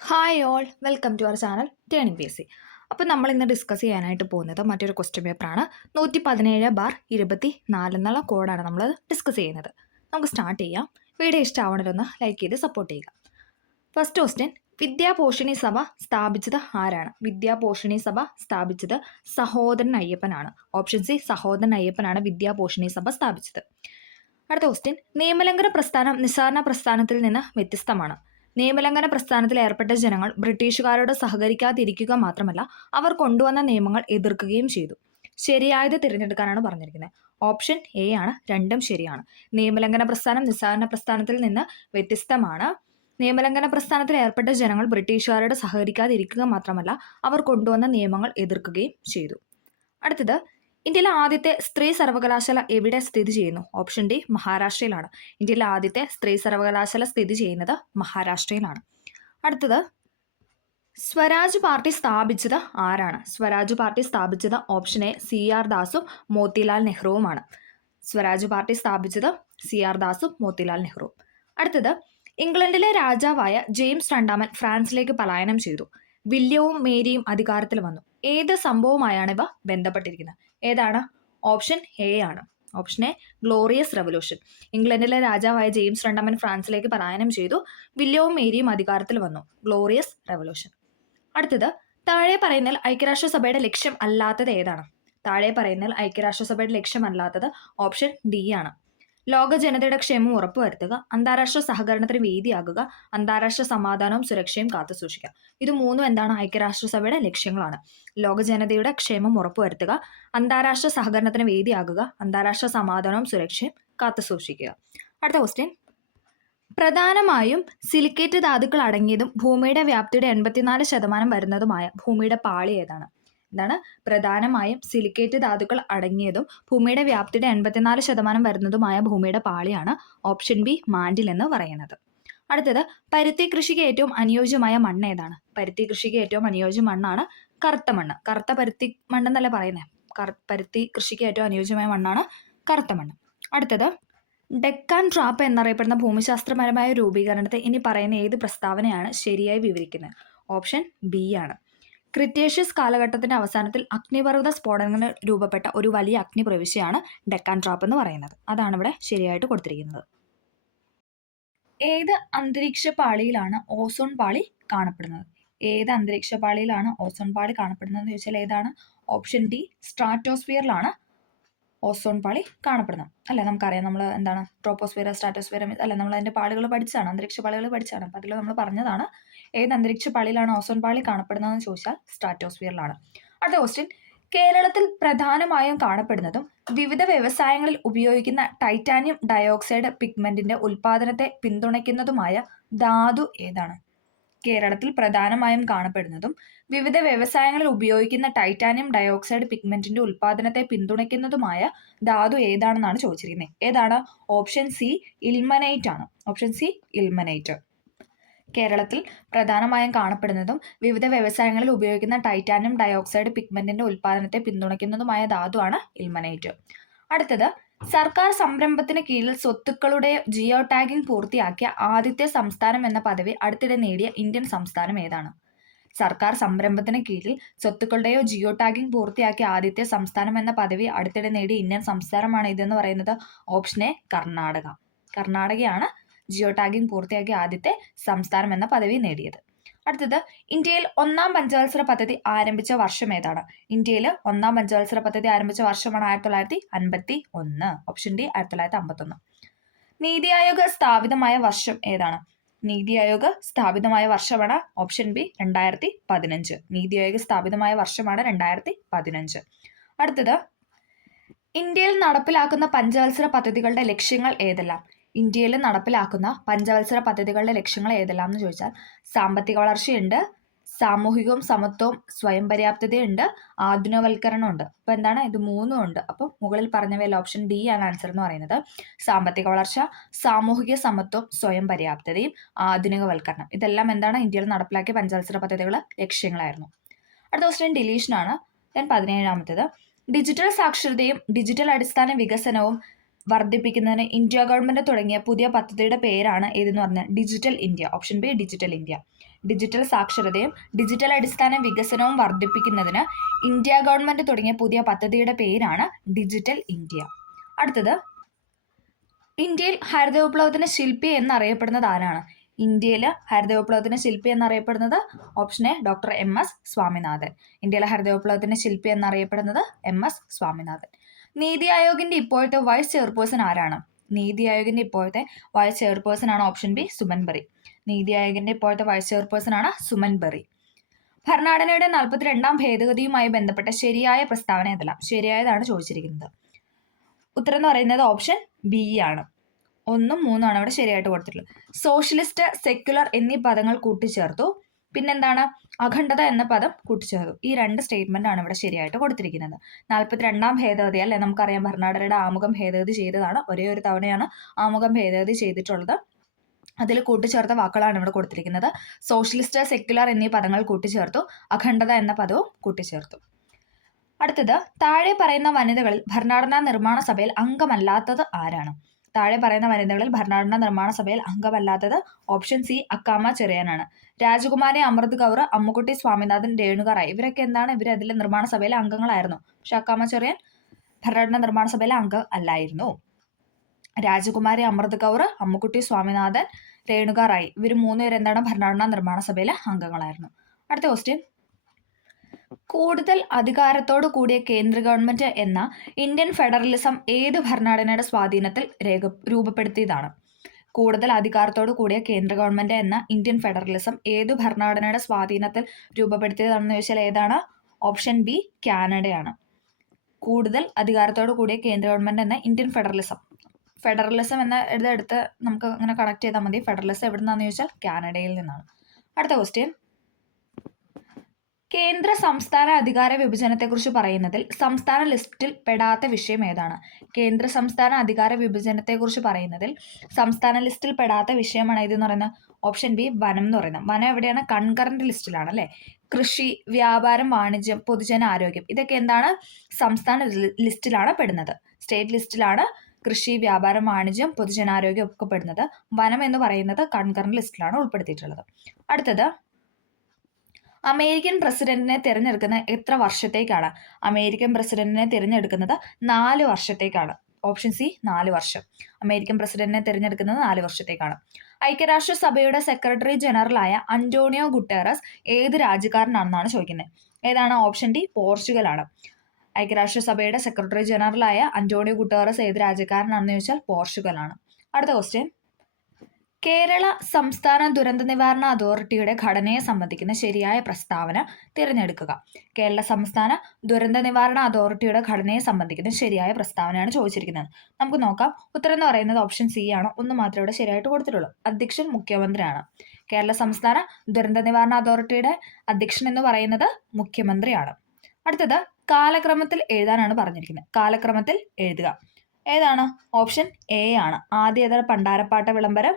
Hi all welcome to our channel turning P S C. അപ്പോൾ നമ്മൾ ഇന്ന് discuss ചെയ്യാനായിട്ട് പോകുന്നത് മറ്റൊരു ക്വസ്റ്റ്യൻ പേപ്പറാണ്. 117/24 എന്നുള്ള കോഡാണ് നമ്മൾ ഡിസ്കസ് ചെയ്യുന്നത്. നമുക്ക് സ്റ്റാർട്ട് ചെയ്യാം. വീഡിയോ ഇഷ്ടമാവണമെന്ന് ലൈക്ക് ചെയ്ത് സപ്പോർട്ട് ചെയ്യുക. ഫസ്റ്റ് ക്വസ്റ്റ്യൻ, വിദ്യാപോഷിണി സഭ സ്ഥാപിച്ചത് ആരാണ്? വിദ്യാപോഷിണി സഭ സ്ഥാപിച്ചത് സഹോദരൻ അയ്യപ്പനാണ്. ഓപ്ഷൻ സി, സഹോദരൻ അയ്യപ്പനാണ് വിദ്യാപോഷിണി സഭ സ്ഥാപിച്ചത്. അടുത്ത ക്വസ്റ്റ്യൻ, നിയമലംഘന പ്രസ്ഥാനം നിസ്സാരണ പ്രസ്ഥാനത്തിൽ നിന്ന് വ്യത്യസ്തമാണ്. നിയമലംഘന പ്രസ്ഥാനത്തിൽ ഏർപ്പെട്ട ജനങ്ങൾ ബ്രിട്ടീഷുകാരോട് സഹകരിക്കാതിരിക്കുക മാത്രമല്ല അവർ കൊണ്ടുവന്ന നിയമങ്ങൾ എതിർക്കുകയും ചെയ്തു. ശരിയായത് തിരഞ്ഞെടുക്കാനാണ് പറഞ്ഞിരിക്കുന്നത്. ഓപ്ഷൻ എ ആണ്, രണ്ടും ശരിയാണ്. നിയമലംഘന പ്രസ്ഥാനം നിസ്സാരണ പ്രസ്ഥാനത്തിൽ നിന്ന് വ്യത്യസ്തമാണ്. നിയമലംഘന പ്രസ്ഥാനത്തിൽ ഏർപ്പെട്ട ജനങ്ങൾ ബ്രിട്ടീഷുകാരോട് സഹകരിക്കാതിരിക്കുക മാത്രമല്ല അവർ കൊണ്ടുവന്ന നിയമങ്ങൾ എതിർക്കുകയും ചെയ്തു. അടുത്തത്, ഇന്ത്യയിലെ ആദ്യത്തെ സ്ത്രീ സർവകലാശാല എവിടെ സ്ഥിതി ചെയ്യുന്നു? ഓപ്ഷൻ ഡി, മഹാരാഷ്ട്രയിലാണ്. ഇന്ത്യയിലെ ആദ്യത്തെ സ്ത്രീ സർവകലാശാല സ്ഥിതി ചെയ്യുന്നത് മഹാരാഷ്ട്രയിലാണ്. അടുത്തത്, സ്വരാജ് പാർട്ടി സ്ഥാപിച്ചത് ആരാണ്? സ്വരാജ് പാർട്ടി സ്ഥാപിച്ചത് ഓപ്ഷൻ എ CR ദാസും മോത്തിലാൽ നെഹ്റുവുമാണ്. സ്വരാജ് പാർട്ടി സ്ഥാപിച്ചത് CR ദാസും മോത്തിലാൽ നെഹ്റുവും. അടുത്തത്, ഇംഗ്ലണ്ടിലെ രാജാവായ ജെയിംസ് രണ്ടാമൻ ഫ്രാൻസിലേക്ക് പലായനം ചെയ്തു. വില്യവും മേരിയും അധികാരത്തിൽ വന്നു. ഏത് സംഭവമായാണ് ഇവ ബന്ധപ്പെട്ടിരിക്കുന്നത്? ഏതാണ്? ഓപ്ഷൻ എ ആണ്. Option A, glorious revolution. ഇംഗ്ലണ്ടിലെ രാജാവായ ജെയിംസ് രണ്ടാമൻ ഫ്രാൻസിലേക്ക് പലായനം ചെയ്തു. വില്യവും മേരിയും അധികാരത്തിൽ വന്നു. Glorious revolution. അടുത്തത്, താഴെ പറയുന്നതിൽ ഐക്യരാഷ്ട്രസഭയുടെ ലക്ഷ്യം അല്ലാത്തത് ഏതാണ്? താഴെ പറയുന്നതിൽ ഐക്യരാഷ്ട്രസഭയുടെ ലക്ഷ്യം അല്ലാത്തത് ഓപ്ഷൻ ഡി ആണ്. ലോക ജനതയുടെ ക്ഷേമം ഉറപ്പുവരുത്തുക, അന്താരാഷ്ട്ര സഹകരണത്തിന് വേദിയാകുക, അന്താരാഷ്ട്ര സമാധാനവും സുരക്ഷയും കാത്തുസൂക്ഷിക്കുക. ഇത് മൂന്നും എന്താണ്? ഐക്യരാഷ്ട്രസഭയുടെ ലക്ഷ്യങ്ങളാണ്. ലോക ജനതയുടെ ക്ഷേമം ഉറപ്പുവരുത്തുക, അന്താരാഷ്ട്ര സഹകരണത്തിന് വേദിയാകുക, അന്താരാഷ്ട്ര സമാധാനവും സുരക്ഷയും കാത്തുസൂക്ഷിക്കുക. അടുത്ത ക്വസ്റ്റ്യൻ, പ്രധാനമായും സിലിക്കേറ്റ് ധാതുക്കൾ അടങ്ങിയതും ഭൂമിയുടെ വ്യാപ്തിയുടെ 84% വരുന്നതുമായ ഭൂമിയുടെ പാളി ഏതാണ്? എന്താണ്? പ്രധാനമായും സിലിക്കേറ്റ് ധാതുക്കൾ അടങ്ങിയതും ഭൂമിയുടെ വ്യാപ്തിയുടെ 84% വരുന്നതുമായ ഭൂമിയുടെ പാളിയാണ് ഓപ്ഷൻ ബി, മാൻഡിൽ എന്ന് പറയുന്നത്. അടുത്തത്, പരുത്തി കൃഷിക്ക് ഏറ്റവും അനുയോജ്യമായ മണ്ണ് ഏതാണ്? പരുത്തി കൃഷിക്ക് ഏറ്റവും അനുയോജ്യ മണ്ണാണ് കറുത്ത മണ്ണ്. കറുത്ത പരുത്തി മണ്ണെന്നല്ലേ പറയുന്നത്. പരുത്തി കൃഷിക്ക് ഏറ്റവും അനുയോജ്യമായ മണ്ണാണ് കറുത്ത മണ്ണ്. അടുത്തത്, ഡെക്കാൻ ട്രാപ്പ് എന്നറിയപ്പെടുന്ന ഭൂമിശാസ്ത്രപരമായ രൂപീകരണത്തെ ഇനി പറയുന്ന ഏത് പ്രസ്താവനയാണ് ശരിയായി വിവരിക്കുന്നത്? ഓപ്ഷൻ ബി ആണ്. ക്രിറ്റേഷ്യസ് കാലഘട്ടത്തിന്റെ അവസാനത്തിൽ അഗ്നിപർവ്വത സ്ഫോടനങ്ങൾ രൂപപ്പെട്ട ഒരു വലിയ അഗ്നിപ്രവിശ്യയാണ് ഡെക്കാൻ ട്രാപ്പ് എന്ന് പറയുന്നത്. അതാണ് ഇവിടെ ശരിയായിട്ട് കൊടുത്തിരിക്കുന്നത്. ഏത് അന്തരീക്ഷ പാളിയിലാണ് ഓസോൺ പാളി കാണപ്പെടുന്നത്? ഏത് അന്തരീക്ഷ പാളിയിലാണ് ഓസോൺ പാളി കാണപ്പെടുന്നതെന്ന് ചോദിച്ചാൽ ഏതാണ്? ഓപ്ഷൻ ഡി, സ്ട്രാറ്റോസ്ഫിയറിലാണ് ഓസോൺ പാളി കാണപ്പെടുന്നത്. അല്ലെ, നമുക്കറിയാം. നമ്മൾ എന്താണ് ട്രോപ്പോസ്ഫിയർ, സ്ട്രാറ്റോസ്ഫിയർ അല്ലെ, നമ്മൾ അതിന്റെ പാളികൾ പഠിച്ചാണ്, അന്തരീക്ഷ പാളികൾ പഠിച്ചാണ്. അപ്പം അതിൽ നമ്മൾ പറഞ്ഞതാണ് ഏത് അന്തരീക്ഷ പാളിയിലാണ് ഓസോൺ പാളി കാണപ്പെടുന്നതെന്ന് ചോദിച്ചാൽ സ്ട്രാറ്റോസ്ഫിയറിലാണ്. അടുത്ത ക്വസ്റ്റ്യൻ, കേരളത്തിൽ പ്രധാനമായും കാണപ്പെടുന്നതും വിവിധ വ്യവസായങ്ങളിൽ ഉപയോഗിക്കുന്ന ടൈറ്റാനിയം ഡയോക്സൈഡ് പിഗ്മെന്റിന്റെ ഉൽപാദനത്തെ പിന്തുണയ്ക്കുന്നതുമായ ധാതു ഏതാണ്? കേരളത്തിൽ പ്രധാനമായും കാണപ്പെടുന്നതും വിവിധ വ്യവസായങ്ങളിൽ ഉപയോഗിക്കുന്ന ടൈറ്റാനിയം ഡയോക്സൈഡ് പിഗ്മെന്റിന്റെ ഉൽപാദനത്തെ പിന്തുണയ്ക്കുന്നതുമായ ധാതു ഏതാണെന്നാണ് ചോദിച്ചിരിക്കുന്നത്. ഏതാണ്? ഓപ്ഷൻ സി, ഇൽമനൈറ്റ് ആണ്. Option C, ilmenite. കേരളത്തിൽ പ്രധാനമായും കാണപ്പെടുന്നതും വിവിധ വ്യവസായങ്ങളിൽ ഉപയോഗിക്കുന്ന ടൈറ്റാനിയം ഡയോക്സൈഡ് പിഗ്മെന്റിന്റെ ഉൽപാദനത്തെ പിന്തുണയ്ക്കുന്നതുമായ ധാതുവാണ് ഇൽമനൈറ്റ്. അടുത്തത്, സർക്കാർ സംരംഭത്തിന് കീഴിൽ സ്വത്തുക്കളുടെ ജിയോ ടാഗിംഗ് പൂർത്തിയാക്കിയ ആദ്യത്തെ സംസ്ഥാനം എന്ന പദവി അടുത്തിടെ നേടിയ ഇന്ത്യൻ സംസ്ഥാനം ഏതാണ്? സർക്കാർ സംരംഭത്തിന് കീഴിൽ സ്വത്തുക്കളുടെയോ ജിയോ ടാഗിംഗ് പൂർത്തിയാക്കിയ ആദ്യത്തെ സംസ്ഥാനം എന്ന പദവി അടുത്തിടെ നേടിയ ഇന്ത്യൻ സംസ്ഥാനമാണ് ഇതെന്ന് പറയുന്നത്. Option A, Karnataka. കർണാടകയാണ് ജിയോ ടാഗിംഗ് പൂർത്തിയാക്കിയ ആദ്യത്തെ സംസ്ഥാനം എന്ന പദവി നേടിയത്. അടുത്തത്, ഇന്ത്യയിൽ ഒന്നാം പഞ്ചവത്സര പദ്ധതി ആരംഭിച്ച വർഷം ഏതാണ്? ഇന്ത്യയിൽ ഒന്നാം പഞ്ചവത്സര പദ്ധതി ആരംഭിച്ച വർഷമാണ് 1951. Option D, 1951. നീതി ആയോഗ് സ്ഥാപിതമായ വർഷം ഏതാണ്? നീതി ആയോഗ് സ്ഥാപിതമായ വർഷമാണ് ഓപ്ഷൻ ബി, 2015. നീതി ആയോഗ് സ്ഥാപിതമായ വർഷമാണ് 2015. അടുത്തത്, ഇന്ത്യയിൽ നടപ്പിലാക്കുന്ന പഞ്ചവത്സര പദ്ധതികളുടെ ലക്ഷ്യങ്ങൾ ഏതെല്ലാം? ഇന്ത്യയിൽ നടപ്പിലാക്കുന്ന പഞ്ചവത്സര പദ്ധതികളുടെ ലക്ഷ്യങ്ങൾ ഏതെല്ലാം എന്ന് ചോദിച്ചാൽ സാമ്പത്തിക വളർച്ചയുണ്ട്, സാമൂഹികവും സമത്വവും സ്വയം പര്യാപ്തതയുണ്ട്, ആധുനികവൽക്കരണമുണ്ട്. അപ്പോൾ എന്താണ്? ഇത് മൂന്നും ഉണ്ട്. അപ്പോൾ മുകളിൽ പറഞ്ഞവയിൽ ഓപ്ഷൻ ഡി ആണ് ആൻസർ എന്ന് പറയുന്നത്. സാമ്പത്തിക വളർച്ച, സാമൂഹിക സമത്വം, സ്വയം പര്യാപ്തതയും ആധുനികവൽക്കരണം, ഇതെല്ലാം എന്താണ്? ഇന്ത്യയിൽ നടപ്പിലാക്കിയ പഞ്ചവത്സര പദ്ധതികളുടെ ലക്ഷ്യങ്ങളായിരുന്നു. അടുത്ത ക്വസ്റ്റ്യൻ ഡിലീഷനാണ്. 17ാമത്തേത്, ഡിജിറ്റൽ സാക്ഷരതയും ഡിജിറ്റൽ അടിസ്ഥാന വികസനവും വർദ്ധിപ്പിക്കുന്നതിന് ഇന്ത്യ ഗവൺമെന്റ് തുടങ്ങിയ പുതിയ പദ്ധതിയുടെ പേരാണ് ഏതെന്ന് പറഞ്ഞാൽ digital India. Option B digital India. Digital സാക്ഷരതയും ഡിജിറ്റൽ അടിസ്ഥാന വികസനവും വർദ്ധിപ്പിക്കുന്നതിന് ഇന്ത്യ ഗവൺമെന്റ് തുടങ്ങിയ പുതിയ പദ്ധതിയുടെ പേരാണ് ഡിജിറ്റൽ ഇന്ത്യ. അടുത്തത്, ഇന്ത്യയിൽ ഹരിത വിപ്ലവത്തിന്റെ ശില്പി എന്നറിയപ്പെടുന്നത് ആരാണ്? ഇന്ത്യയിലെ ഹരിത വിപ്ലവത്തിന്റെ ശില്പി എന്നറിയപ്പെടുന്നത് ഓപ്ഷൻ എ ഡോക്ടർ എം.എസ്. സ്വാമിനാഥൻ. ഇന്ത്യയിലെ ഹരിത വിപ്ലവത്തിന്റെ ശില്പി എന്നറിയപ്പെടുന്നത് എം.എസ്. സ്വാമിനാഥൻ. നീതി ആയോഗിന്റെ ഇപ്പോഴത്തെ വൈസ് ചെയർപേഴ്സൺ ആരാണ്? നീതി ആയോഗിന്റെ ഇപ്പോഴത്തെ വൈസ് ചെയർപേഴ്സൺ ആണ് ഓപ്ഷൻ ബി സുമൻ ബറി. നീതി ആയോഗിന്റെ ഇപ്പോഴത്തെ വൈസ് ചെയർപേഴ്സൺ ആണ് സുമൻ ബറി. ഭരണഘടനയുടെ 42ാം ഭേദഗതിയുമായി ബന്ധപ്പെട്ട ശരിയായ പ്രസ്താവന ഏതെല്ലാം? ശരിയായതാണ് ചോദിച്ചിരിക്കുന്നത്. ഉത്തരം എന്ന് പറയുന്നത് ഓപ്ഷൻ ബി ആണ്. 1, 3 ആണ് ഇവിടെ ശരിയായിട്ട് കൊടുത്തിട്ടുള്ളത്. സോഷ്യലിസ്റ്റ്, സെക്യുലർ എന്നീ പദങ്ങൾ കൂട്ടിച്ചേർത്തു. പിന്നെന്താണ്? അഖണ്ഡത എന്ന പദം കൂട്ടിച്ചേർത്തു. ഈ 2 സ്റ്റേറ്റ്മെന്റ് ആണ് ഇവിടെ ശരിയായിട്ട് കൊടുത്തിരിക്കുന്നത്. 42ാം ഭേദഗതി അല്ലെ, നമുക്കറിയാം ഭരണഘടനയുടെ ആമുഖം ഭേദഗതി ചെയ്തതാണ്. ഒരേ ഒരു തവണയാണ് ആമുഖം ഭേദഗതി ചെയ്തിട്ടുള്ളത്. അതിൽ കൂട്ടിച്ചേർത്ത വാക്കുകളാണ് ഇവിടെ കൊടുത്തിരിക്കുന്നത്. സോഷ്യലിസ്റ്റ്, സെക്യുലർ എന്നീ പദങ്ങൾ കൂട്ടിച്ചേർത്തു. അഖണ്ഡത എന്ന പദവും കൂട്ടിച്ചേർത്തു. അടുത്തത്, താഴെ പറയുന്ന വനിതകളിൽ ഭരണഘടനാ നിർമ്മാണ സഭയിൽ അംഗമല്ലാത്തത് ആരാണ്? താഴെ പറയുന്ന വനിതകളിൽ ഭരണഘടനാ നിർമ്മാണ സഭയിൽ അംഗമല്ലാത്തത് ഓപ്ഷൻ സി അക്കാമ ചെറിയാനാണ്. രാജകുമാരി, അമൃത് കൗർ, അമ്മുക്കുട്ടി സ്വാമിനാഥൻ, രേണുക റായ് ഇവരൊക്കെ എന്താണ്? ഇവർ അതിലെ നിർമ്മാണ സഭയിലെ അംഗങ്ങളായിരുന്നു. പക്ഷെ അക്കാമ ചെറിയാൻ ഭരണഘടനാ നിർമ്മാണ സഭയിലെ അംഗം അല്ലായിരുന്നു. രാജകുമാരി, അമൃത് കൗർ, അമ്മുക്കുട്ടി സ്വാമിനാഥൻ, രേണുക റായ് ഇവർ 3 പേര് എന്താണ്? ഭരണഘടനാ നിർമ്മാണ സഭയിലെ അംഗങ്ങളായിരുന്നു. അടുത്ത ക്വസ്റ്റ്യൻ, കൂടുതൽ അധികാരത്തോടു കൂടിയ കേന്ദ്ര ഗവൺമെന്റ് എന്ന ഇന്ത്യൻ ഫെഡറലിസം ഏത് ഭരണഘടനയുടെ സ്വാധീനത്തിൽ രൂപപ്പെടുത്തിയതാണ്? കൂടുതൽ അധികാരത്തോടു കൂടിയ കേന്ദ്ര ഗവൺമെന്റ് എന്ന ഇന്ത്യൻ ഫെഡറലിസം ഏതു ഭരണഘടനയുടെ സ്വാധീനത്തിൽ രൂപപ്പെടുത്തിയതാണെന്ന് ചോദിച്ചാൽ ഏതാണ്? ഓപ്ഷൻ ബി കാനഡയാണ്. കൂടുതൽ അധികാരത്തോടു കൂടിയ കേന്ദ്ര ഗവൺമെന്റ് എന്ന ഇന്ത്യൻ ഫെഡറലിസം. ഫെഡറലിസം എന്ന എടുത്ത് നമുക്ക് അങ്ങനെ കണക്ട് ചെയ്താൽ മതി. ഫെഡറലിസം എവിടെ നിന്നാന്ന് ചോദിച്ചാൽ കാനഡയിൽ നിന്നാണ്. അടുത്ത ക്വസ്റ്റ്യൻ, കേന്ദ്ര സംസ്ഥാന അധികാര വിഭജനത്തെക്കുറിച്ച് പറയുന്നതിൽ സംസ്ഥാന ലിസ്റ്റിൽ പെടാത്ത വിഷയം ഏതാണ്? കേന്ദ്ര സംസ്ഥാന അധികാര വിഭജനത്തെക്കുറിച്ച് പറയുന്നതിൽ സംസ്ഥാന ലിസ്റ്റിൽ പെടാത്ത വിഷയമാണ് ഇതെന്ന് പറയുന്നത് ഓപ്ഷൻ ബി വനം എന്ന് പറയുന്നത്. വനം എവിടെയാണ്? കൺകറന്റ് ലിസ്റ്റിലാണ് അല്ലേ. കൃഷി, വ്യാപാരം, വാണിജ്യം, പൊതുജന ആരോഗ്യം ഇതൊക്കെ എന്താണ്? സംസ്ഥാന ലിസ്റ്റിലാണ് പെടുന്നത്. സ്റ്റേറ്റ് ലിസ്റ്റിലാണ് കൃഷി, വ്യാപാരം, വാണിജ്യം, പൊതുജനാരോഗ്യം ഒക്കെ പെടുന്നത്. വനം എന്ന് പറയുന്നത് കൺകറന്റ് ലിസ്റ്റിലാണ് ഉൾപ്പെടുത്തിയിട്ടുള്ളത്. അടുത്തത്, അമേരിക്കൻ പ്രസിഡന്റിനെ തിരഞ്ഞെടുക്കുന്ന എത്ര വർഷത്തേക്കാണ്? അമേരിക്കൻ പ്രസിഡന്റിനെ തിരഞ്ഞെടുക്കുന്നത് 4 വർഷത്തേക്കാണ്. ഓപ്ഷൻ സി 4 വർഷം. അമേരിക്കൻ പ്രസിഡന്റിനെ തിരഞ്ഞെടുക്കുന്നത് 4 വർഷത്തേക്കാണ്. ഐക്യരാഷ്ട്രസഭയുടെ സെക്രട്ടറി ജനറലായ അന്റോണിയോ ഗുട്ടേറസ് ഏത് രാജ്യക്കാരനാണെന്നാണ് ചോദിക്കുന്നത്. ഏതാണ്? ഓപ്ഷൻ ഡി പോർച്ചുഗലാണ്. ഐക്യരാഷ്ട്രസഭയുടെ സെക്രട്ടറി ജനറലായ അന്റോണിയോ ഗുട്ടേറസ് ഏത് രാജ്യക്കാരനാണെന്ന് ചോദിച്ചാൽ പോർച്ചുഗലാണ്. അടുത്ത ക്വസ്റ്റ്യൻ, കേരള സംസ്ഥാന ദുരന്ത നിവാരണ അതോറിറ്റിയുടെ ഘടനയെ സംബന്ധിക്കുന്ന ശരിയായ പ്രസ്താവന തിരഞ്ഞെടുക്കുക. കേരള സംസ്ഥാന ദുരന്ത നിവാരണ അതോറിറ്റിയുടെ ഘടനയെ സംബന്ധിക്കുന്ന ശരിയായ പ്രസ്താവനയാണ് ചോദിച്ചിരിക്കുന്നത്. നമുക്ക് നോക്കാം. ഉത്തരം എന്ന് പറയുന്നത് ഓപ്ഷൻ സി ആണ്. ഒന്ന് മാത്രമേ ഇവിടെ ശരിയായിട്ട് കൊടുത്തിട്ടുള്ളൂ. അധ്യക്ഷൻ മുഖ്യമന്ത്രിയാണ്. കേരള സംസ്ഥാന ദുരന്ത നിവാരണ അതോറിറ്റിയുടെ അധ്യക്ഷൻ എന്ന് പറയുന്നത് മുഖ്യമന്ത്രിയാണ്. അടുത്തത്, കാലക്രമത്തിൽ എഴുതാനാണ് പറഞ്ഞിരിക്കുന്നത്. കാലക്രമത്തിൽ എഴുതുക. ഏതാണ്? ഓപ്ഷൻ എ ആണ്. ആദ്യം ഏതാണ്? പണ്ടാരപ്പാട്ട വിളംബരം,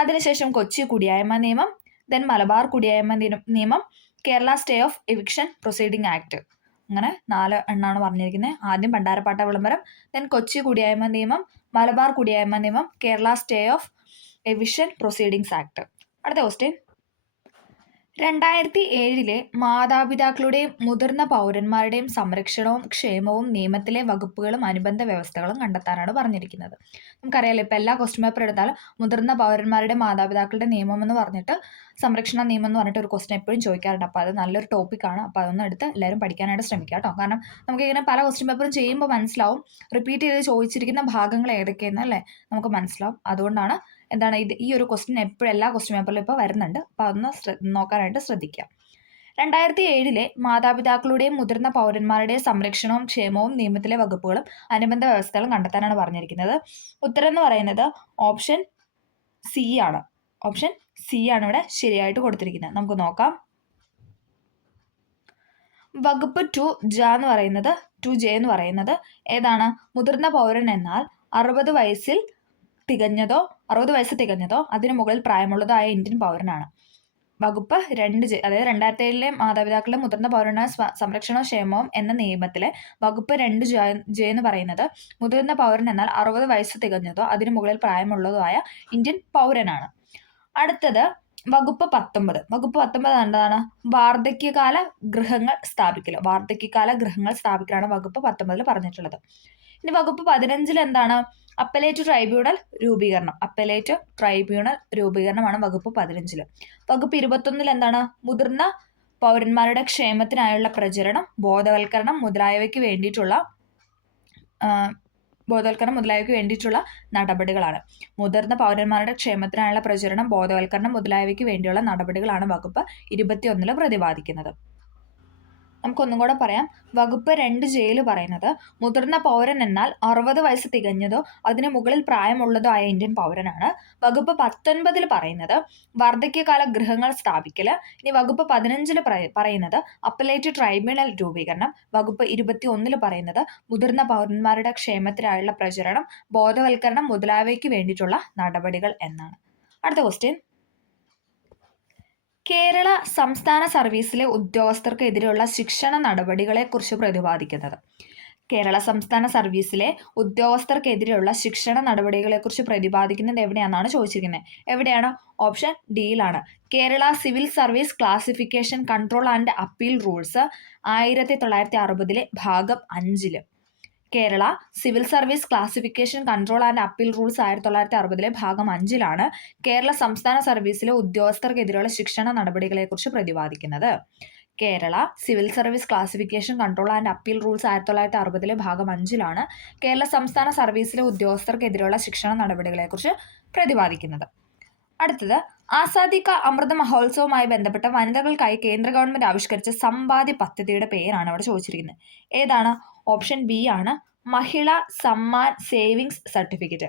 അതിനുശേഷം കൊച്ചി കുടിയായ്മ നിയമം, ദെൻ മലബാർ കുടിയായ്മ നിയമം, Kerala stay of eviction proceeding act. അങ്ങനെ 4 എണ്ണാണ് പറഞ്ഞിരിക്കുന്നത്. ആദ്യം പണ്ടാരപ്പാട്ട വിളംബരം, ദെൻ കൊച്ചി കുടിയായ്മ നിയമം, മലബാർ കുടിയായ്മ നിയമം, Kerala stay of eviction proceedings act. അടുത്ത ക്വസ്റ്റ്യൻ, 2007 മാതാപിതാക്കളുടെയും മുതിർന്ന പൗരന്മാരുടെയും സംരക്ഷണവും ക്ഷേമവും നിയമത്തിലെ വകുപ്പുകളും അനുബന്ധ വ്യവസ്ഥകളും കണ്ടെത്താനാണ് പറഞ്ഞിരിക്കുന്നത്. നമുക്കറിയാലോ, ഇപ്പം എല്ലാ ക്വസ്റ്റ്യൻ പേപ്പർ എടുത്താലും മുതിർന്ന പൗരന്മാരുടെ മാതാപിതാക്കളുടെ നിയമം എന്ന് പറഞ്ഞിട്ട്, സംരക്ഷണ നിയമം എന്ന് പറഞ്ഞിട്ട് ഒരു ക്വസ്റ്റ്യൻ എപ്പോഴും ചോദിക്കാറുണ്ട്. അപ്പോൾ അത് നല്ലൊരു ടോപ്പിക്കാണ്. അപ്പോൾ അതൊന്നും എടുത്ത് എല്ലാവരും പഠിക്കാനായിട്ട് ശ്രമിക്കുക കേട്ടോ. കാരണം നമുക്കിങ്ങനെ പല ക്വസ്റ്റ്യൻ പേപ്പറും ചെയ്യുമ്പോൾ മനസ്സിലാവും റിപ്പീറ്റ് ചെയ്ത് ചോദിച്ചിരിക്കുന്ന ഭാഗങ്ങൾ ഏതൊക്കെയെന്ന് അല്ലേ നമുക്ക് മനസ്സിലാവും. അതുകൊണ്ടാണ് എന്താണ് ഈ ഒരു ക്വസ്റ്റ്യൻ എപ്പോഴും എല്ലാ ക്വസ്റ്റ്യൻ പേപ്പറിലും ഇപ്പോൾ വരുന്നുണ്ട്. അപ്പോൾ അതൊന്ന് നോക്കാനായിട്ട് ശ്രദ്ധിക്കുക. 2007 മാതാപിതാക്കളുടെയും മുതിർന്ന പൗരന്മാരുടെയും സംരക്ഷണവും ക്ഷേമവും നിയമത്തിലെ വകുപ്പുകളും അനുബന്ധ വ്യവസ്ഥകളും കണ്ടെത്താനാണ് പറഞ്ഞിരിക്കുന്നത്. ഉത്തരം എന്ന് പറയുന്നത് ഓപ്ഷൻ സി ആണ്. ഓപ്ഷൻ സി ആണ് ഇവിടെ ശരിയായിട്ട് കൊടുത്തിരിക്കുന്നത്. നമുക്ക് നോക്കാം. വകുപ്പ് 2J എന്ന് പറയുന്നത് ഏതാണ്? മുതിർന്ന പൗരൻ എന്നാൽ 60 വയസ്സ് തികഞ്ഞതോ അതിനു മുകളിൽ പ്രായമുള്ളതോ ആയ ഇന്ത്യൻ പൗരനാണ്. വകുപ്പ് 2J, അതായത് 2007 മാതാപിതാക്കളുടെ മുതിർന്ന പൗരന്മാരുടെ സംരക്ഷണവും ക്ഷേമവും എന്ന നിയമത്തിലെ വകുപ്പ് 2J എന്ന് പറയുന്നത് മുതിർന്ന പൗരൻ എന്നാൽ 60 വയസ്സ് തികഞ്ഞതോ അതിനു മുകളിൽ പ്രായമുള്ളതോ ആയ ഇന്ത്യൻ പൗരനാണ്. അടുത്തത് വകുപ്പ് 19. വകുപ്പ് 19 എന്താണ്? വാർദ്ധക്യകാല ഗൃഹങ്ങൾ സ്ഥാപിക്കൽ. വാർദ്ധക്യകാല ഗൃഹങ്ങൾ സ്ഥാപിക്കലാണ് വകുപ്പ് 19 പറഞ്ഞിട്ടുള്ളത്. ഇനി വകുപ്പ് 15 എന്താണ്? അപ്പലേറ്റ് ട്രൈബ്യൂണൽ രൂപീകരണം. അപ്പലേറ്റ് ട്രൈബ്യൂണൽ രൂപീകരണമാണ് വകുപ്പ് 15. വകുപ്പ് 21 എന്താണ്? മുതിർന്ന പൗരന്മാരുടെ ക്ഷേമത്തിനായുള്ള പ്രചരണം, ബോധവൽക്കരണം മുതലായവയ്ക്ക് വേണ്ടിയിട്ടുള്ള നടപടികളാണ്. മുതിർന്ന പൗരന്മാരുടെ ക്ഷേമത്തിനായുള്ള പ്രചരണം, ബോധവൽക്കരണം മുതലായവയ്ക്ക് വേണ്ടിയുള്ള നടപടികളാണ് വകുപ്പ് 21 പ്രതിപാദിക്കുന്നത്. നമുക്കൊന്നും കൂടെ പറയാം. വകുപ്പ് 2Jയിൽ പറയുന്നത് മുതിർന്ന പൗരൻ എന്നാൽ 60 വയസ്സ് തികഞ്ഞതോ അതിന് മുകളിൽ പ്രായമുള്ളതോ ആയ ഇന്ത്യൻ പൗരനാണ്. വകുപ്പ് 19 പറയുന്നത് വാർദ്ധക്യകാല ഗൃഹങ്ങൾ സ്ഥാപിക്കൽ. ഇനി വകുപ്പ് 15 പറയുന്നത് അപ്പലേറ്റ് ട്രൈബ്യൂണൽ രൂപീകരണം. വകുപ്പ് 21 പറയുന്നത് മുതിർന്ന പൗരന്മാരുടെ ക്ഷേമത്തിനായുള്ള പ്രചരണം, ബോധവൽക്കരണം മുതലായവയ്ക്ക് വേണ്ടിയിട്ടുള്ള നടപടികൾ എന്നാണ്. അടുത്ത ക്വസ്റ്റ്യൻ, കേരള സംസ്ഥാന സർവീസിലെ ഉദ്യോഗസ്ഥർക്കെതിരെയുള്ള ശിക്ഷണ നടപടികളെക്കുറിച്ച് പ്രതിപാദിക്കുന്നത്. കേരള സംസ്ഥാന സർവീസിലെ ഉദ്യോഗസ്ഥർക്കെതിരെയുള്ള ശിക്ഷണ നടപടികളെക്കുറിച്ച് പ്രതിപാദിക്കുന്നത് എവിടെയാണെന്നാണ് ചോദിച്ചിരിക്കുന്നത്. എവിടെയാണ്? ഓപ്ഷൻ ഡിയിലാണ്. Kerala civil service classification control and appeal rules 1960 ഭാഗം 5. Kerala civil service classification control and appeal rules 1960 ഭാഗം 5 കേരള സംസ്ഥാന സർവീസിലെ ഉദ്യോഗസ്ഥർക്കെതിരെയുള്ള ശിക്ഷണ നടപടികളെക്കുറിച്ച് പ്രതിപാദിക്കുന്നത്. Kerala civil service classification control and appeal rules 1960 ഭാഗം 5 കേരള സംസ്ഥാന സർവീസിലെ ഉദ്യോഗസ്ഥർക്കെതിരെയുള്ള ശിക്ഷണ നടപടികളെക്കുറിച്ച് പ്രതിപാദിക്കുന്നത്. അടുത്തത്, ആസാദി കാ അമൃത മഹോത്സവവുമായി ബന്ധപ്പെട്ട വനിതകൾക്കായി കേന്ദ്ര ഗവൺമെന്റ് ആവിഷ്കരിച്ച സമ്പാദ്യ പദ്ധതിയുടെ പേരാണ് അവിടെ ചോദിച്ചിരിക്കുന്നത്. ഏതാണ്? ഓപ്ഷൻ ബി ആണ്, മഹിള സമ്മാൻ സേവിങ്സ് സർട്ടിഫിക്കറ്റ്.